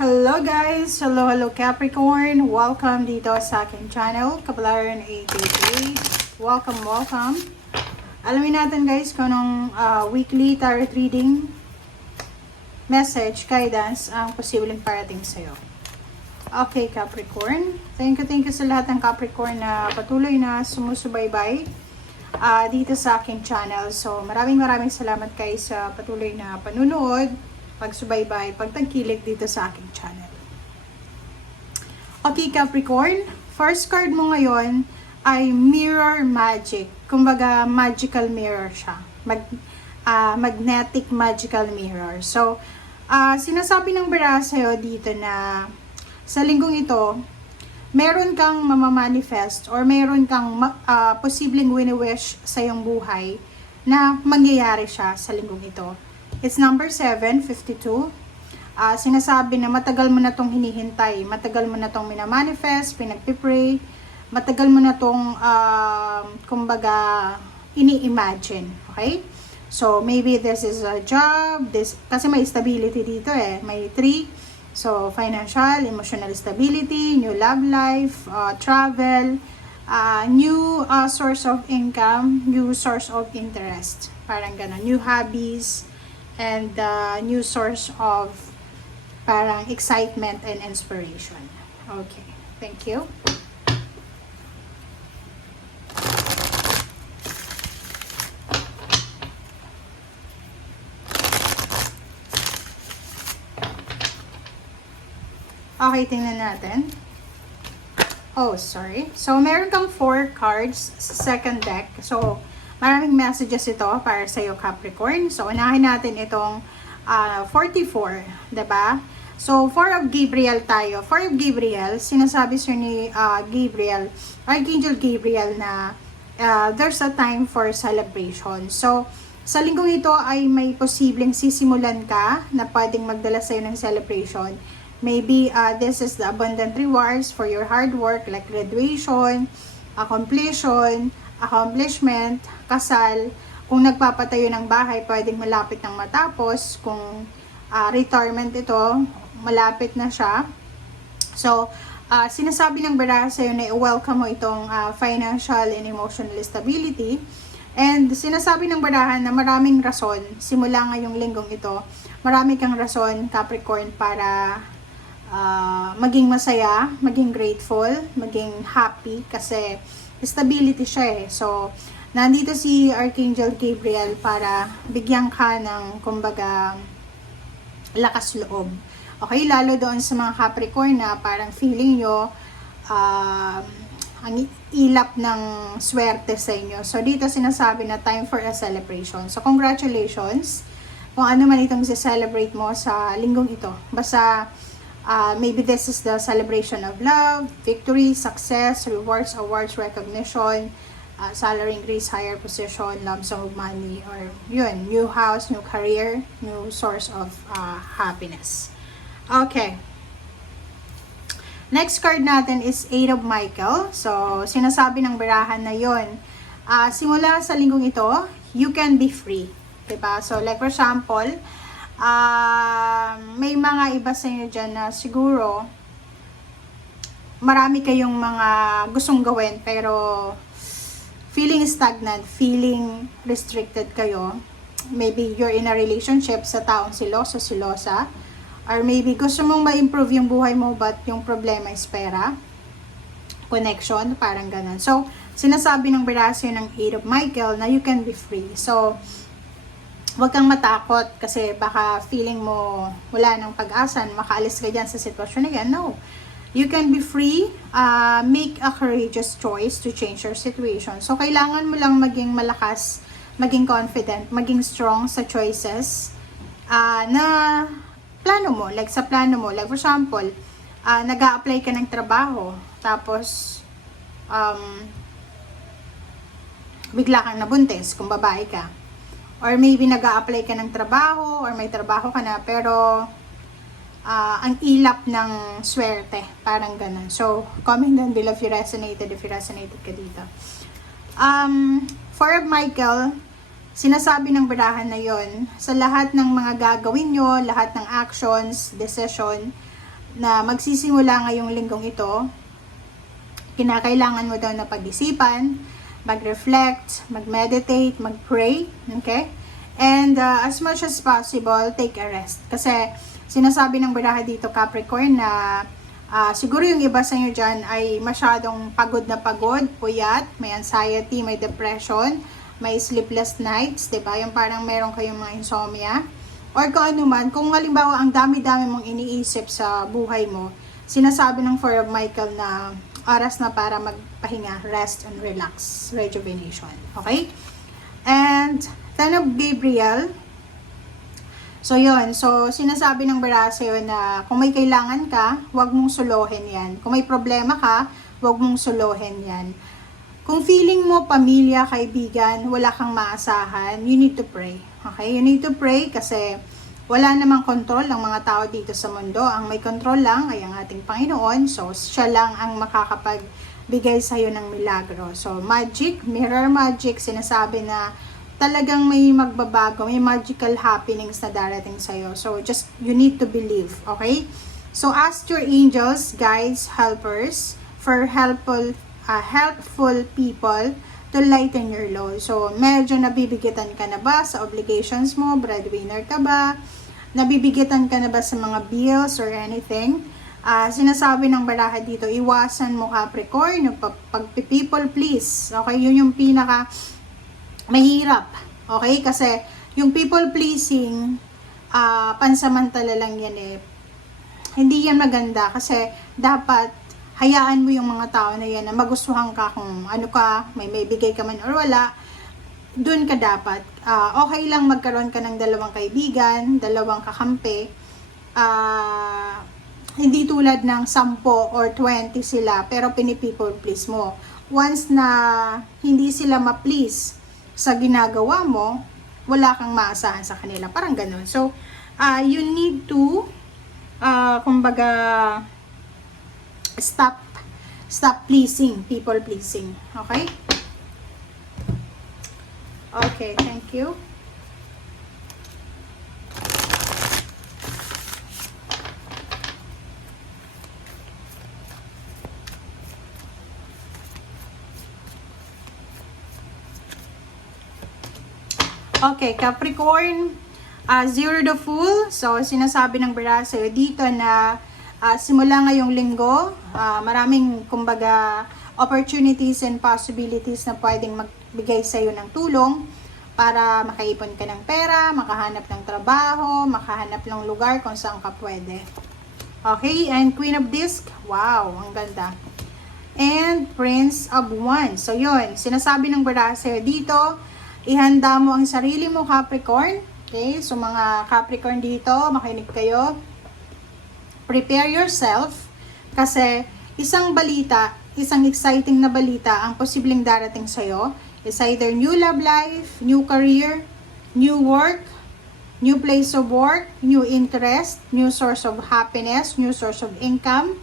Hello guys! Hello Capricorn! Welcome dito sa aking channel, Kapalaran 888. Welcome! Alamin natin guys kung anong weekly tarot reading message, guidance ang posibleng parating sa'yo. Okay Capricorn, thank you sa lahat ng Capricorn na patuloy na sumusubaybay dito sa aking channel. So maraming salamat guys sa patuloy na panunood, pagsubaybay, pagtangkilik dito sa aking channel. Okay Capricorn, first card mo ngayon ay Mirror Magic. Kumbaga magical mirror siya. Magnetic magical mirror. So, sinasabi ng baraha sa'yo dito na sa linggong ito, meron kang mamamanifest or meron kang posibleng wini-wish sa iyong buhay na mangyayari siya sa linggong ito. It's number 752. Sinasabi na matagal mo na tong hinihintay, matagal mo na tong minamanifest, pinagpipray, matagal mo na tong kumbaga ini-imagine, okay? So maybe this is a job, kasi may stability dito may 3. So financial, emotional stability, new love life, travel, new source of income, new source of interest, parang gano'n, new hobbies, and new source of parang excitement and inspiration. Okay, thank you. Okay, tingnan natin. Oh, sorry. So, meron kang 4 cards sa second deck. So, maraming messages ito para sa iyo Capricorn. So, unahin natin itong 44, diba? So, 4 of Gabriel tayo. 4 of Gabriel, sinasabi sir ni Gabriel, Archangel Gabriel na there's a time for celebration. So, sa linggong ito ay may posibleng sisimulan ka na pwedeng magdala sa'yo ng celebration. Maybe this is the abundant rewards for your hard work like graduation, accomplishment, kasal. Kung nagpapatayo ng bahay, pwedeng malapit nang matapos. Kung retirement ito, malapit na siya. So, sinasabi ng baraha sa'yo na i-welcome mo itong financial and emotional stability. And sinasabi ng baraha na maraming rason, simula ngayong linggong ito, marami kang rason, Capricorn, para maging masaya, maging grateful, maging happy, kasi stability siya So, nandito si Archangel Gabriel para bigyan ka ng, kumbaga, lakas loob. Okay, lalo doon sa mga Capricorn na parang feeling nyo, ang ilap ng swerte sa inyo. So, dito sinasabi na time for a celebration. So, congratulations kung ano man itong celebrate mo sa linggong ito. Basta, maybe this is the celebration of love, victory, success, rewards, awards, recognition, salary increase, higher position, lump sum of money, or yun, new house, new career, new source of happiness. Okay. Next card natin is 8 of Michael. So, sinasabi ng barahan na yun, simula sa linggong ito, you can be free. Diba? So, like for example, may mga iba sa inyo dyan na siguro marami kayong mga gustong gawin pero feeling stagnant, feeling restricted kayo. Maybe you're in a relationship sa taong silosa, or maybe gusto mong ma-improve yung buhay mo but yung problema is pera, connection, parang ganun. So, sinasabi ng baraha ng 8 of Michael na you can be free. So, huwag kang matakot kasi baka feeling mo wala nang pag-asa, makaalis ka dyan sa sitwasyon na yan. No. You can be free, make a courageous choice to change your situation. So, kailangan mo lang maging malakas, maging confident, maging strong sa choices na plano mo. Like sa plano mo, like for example, nag-a-apply ka ng trabaho, tapos bigla kang nabuntis kung babae ka. Or maybe nag-a-apply ka ng trabaho, or may trabaho ka na, pero ang ilap ng swerte, parang ganun. So, comment down below if you resonated ka dito. 4 of Michael, sinasabi ng barahan na yon, sa lahat ng mga gagawin nyo, lahat ng actions, decision, na magsisimula ngayong linggong ito, kinakailangan mo daw na pag-isipan, mag-reflect, mag-meditate, mag-pray, okay? And as much as possible, take a rest. Kasi sinasabi ng baraha dito, Capricorn, na siguro yung iba sa inyo dyan ay masyadong pagod na pagod, puyat, may anxiety, may depression, may sleepless nights, diba? Yung parang meron kayong mga insomnia. Or kung ano man, kung halimbawa ang dami-dami mong iniisip sa buhay mo, sinasabi ng Four of Michael na oras na para magpahinga, rest and relax, rejuvenation. Okay? And Ten of Gabriel. So yun, so sinasabi ng baraha sa'yo na kung may kailangan ka, huwag mong suluhin yan. Kung may problema ka, huwag mong suluhin yan. Kung feeling mo pamilya, kaibigan, wala kang maasahan, you need to pray. Okay? You need to pray kasi wala namang kontrol ang mga tao dito sa mundo. Ang may kontrol lang ay ang ating Panginoon. So, siya lang ang makakapagbigay sa'yo ng milagro. So, magic, mirror magic, sinasabi na talagang may magbabago, may magical happenings na darating sa'yo. So, just, you need to believe. Okay? So, ask your angels, guides, helpers, for helpful people to lighten your load. So, medyo nabibigitan ka na ba sa obligations mo? Breadwinner ka ba? Nabibigitan ka na ba sa mga bills or anything? Sinasabi ng baraha dito, iwasan mo Capricorn, yung pag-people please. Okay, yun yung pinaka mahirap. Okay, kasi yung people pleasing, pansamantala lang yan eh. Hindi yan maganda kasi dapat hayaan mo yung mga tao na yan na magustuhan ka kung ano ka, may bigay ka man or wala, dun ka dapat. Okay lang magkaroon ka ng dalawang kaibigan, dalawang kakampi, hindi tulad ng 10 or 20 sila, pero pinipeople please mo. Once na hindi sila ma-please sa ginagawa mo, wala kang maasahan sa kanila. Parang ganun. So, you need to, kumbaga, stop pleasing, people pleasing. Okay? Okay, thank you. Okay, Capricorn, Zero the Fool. So, sinasabi ng baraha sa'yo dito na simula ngayong linggo, maraming kumbaga opportunities and possibilities na pwedeng magbigay sa iyo ng tulong para makaipon ka ng pera, makahanap ng trabaho, makahanap ng lugar kung saan ka pwede. Okay, and Queen of Disc, wow, ang ganda. And Prince of Wands. So yun, sinasabi ng baraha sa iyo dito, ihanda mo ang sarili mo Capricorn. Okay, so mga Capricorn dito, makinig kayo. Prepare yourself kasi isang balita, isang exciting na balita ang posibleng darating sa'yo is either new love life, new career, new work, new place of work, new interest, new source of happiness, new source of income.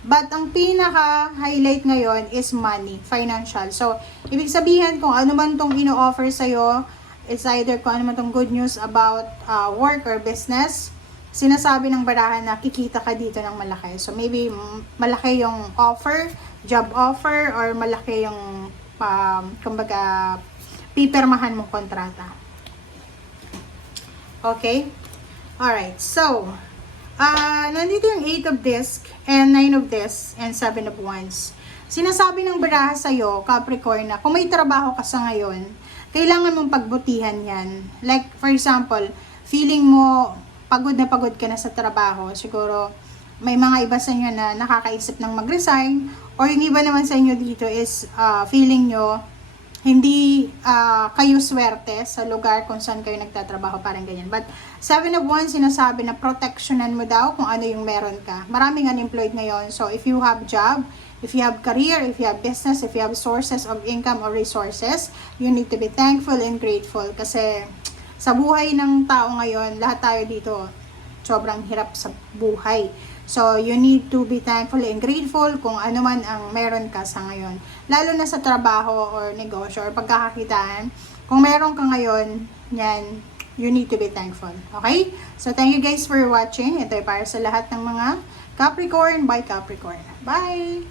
But ang pinaka-highlight ngayon is money, financial. So, ibig sabihin kung ano man tong ino-offer sa'yo, it's either kung ano man tong good news about work or business, sinasabi ng baraha na kikita ka dito ng malaki. So, maybe malaki yung offer, job offer, or malaki yung, kumbaga, pipirmahan mong kontrata. Okay? Alright, so, nandito yung 8 of Disc, and 9 of Disc, and 7 of Wands. Sinasabi ng baraha sa'yo, Capricorn, na kung may trabaho ka sa ngayon, kailangan mong pagbutihan yan. Like, for example, feeling mo, pagod ka na sa trabaho, siguro may mga iba sa inyo na nakakaisip ng mag-resign, or yung iba naman sa inyo dito is feeling nyo hindi kayo swerte sa lugar kung saan kayo nagtatrabaho, parang ganyan. But 7 of Wands, sinasabi na protectionan mo daw kung ano yung meron ka. Maraming unemployed ngayon, so if you have job, if you have career, if you have business, if you have sources of income or resources, you need to be thankful and grateful kasi sa buhay ng tao ngayon, lahat tayo dito, sobrang hirap sa buhay. So, you need to be thankful and grateful kung ano man ang meron ka sa ngayon. Lalo na sa trabaho or negosyo or pagkakakitaan. Kung meron ka ngayon, yan, you need to be thankful. Okay? So, thank you guys for watching. Ito ay para sa lahat ng mga Capricorn by Capricorn. Bye!